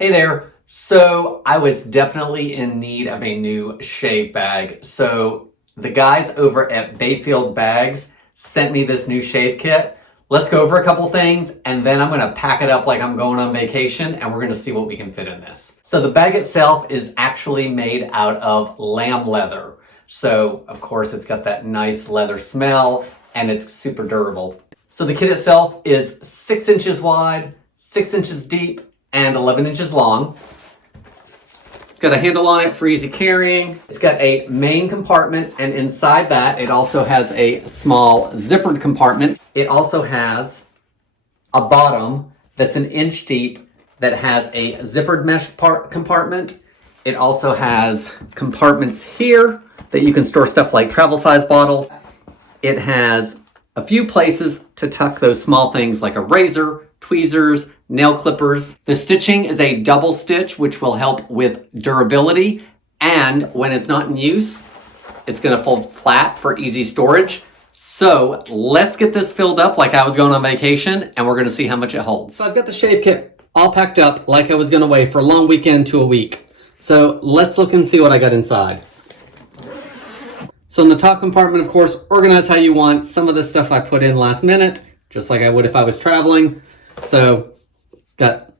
Hey there. So I was definitely in need of a new shave bag. So the guys over at Bayfield Bags sent me this new shave kit. Let's go over a couple things and then I'm gonna pack it up like I'm going on vacation and we're gonna see what we can fit in this. So the bag itself is actually made out of lamb leather. So of course it's got that nice leather smell and it's super durable. So the kit itself is 6 inches wide, 6 inches deep, and 11 inches long. It's got a handle on it for easy carrying. It's got a main compartment, and inside that it also has a small zippered compartment. It also has a bottom that's 1 inch deep that has a zippered mesh compartment. It also has compartments here that you can store stuff like travel size bottles. It has a few places to tuck those small things like a razor, tweezers, nail clippers. The stitching is a double stitch, which will help with durability. And when it's not in use, it's gonna fold flat for easy storage. So let's get this filled up like I was going on vacation and we're gonna see how much it holds. So I've got the shave kit all packed up like I was gonna weigh for a long weekend to a week. So let's look and see what I got inside. So in the top compartment, of course, organize how you want. Some of this stuff I put in last minute, just like I would if I was traveling. So got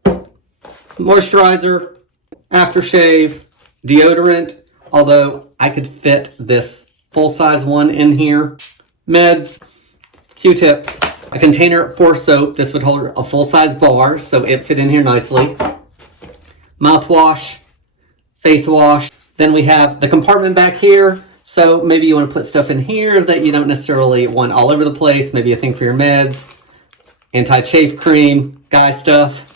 moisturizer, aftershave, deodorant, although I could fit this full-size one in here, meds, Q-tips, a container for soap. This would hold a full-size bar, so it fit in here nicely. Mouthwash, face wash. Then we have the compartment back here. So maybe you want to put stuff in here that you don't necessarily want all over the place. Maybe a thing for your meds, anti-chafe cream, guy stuff.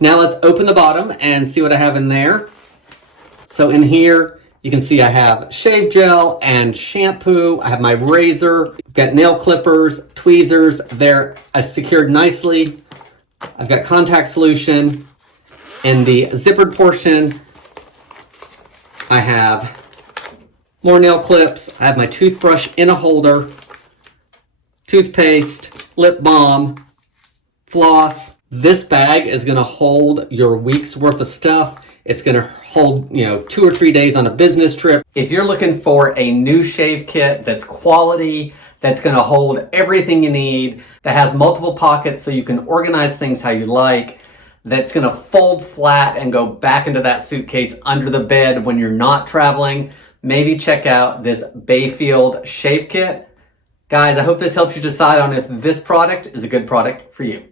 Now let's open the bottom and see what I have in there. So in here, you can see I have shave gel and shampoo. I have my razor. I've got nail clippers, tweezers. They're secured nicely. I've got contact solution. In the zippered portion, I have more nail clips. I have my toothbrush in a holder, toothpaste, lip balm, floss. This bag is gonna hold your week's worth of stuff. It's gonna hold, 2 or 3 days on a business trip. If you're looking for a new shave kit that's quality, that's gonna hold everything you need, that has multiple pockets so you can organize things how you like, that's gonna fold flat and go back into that suitcase under the bed when you're not traveling, maybe check out this Bayfield shave kit. Guys, I hope this helps you decide on if this product is a good product for you.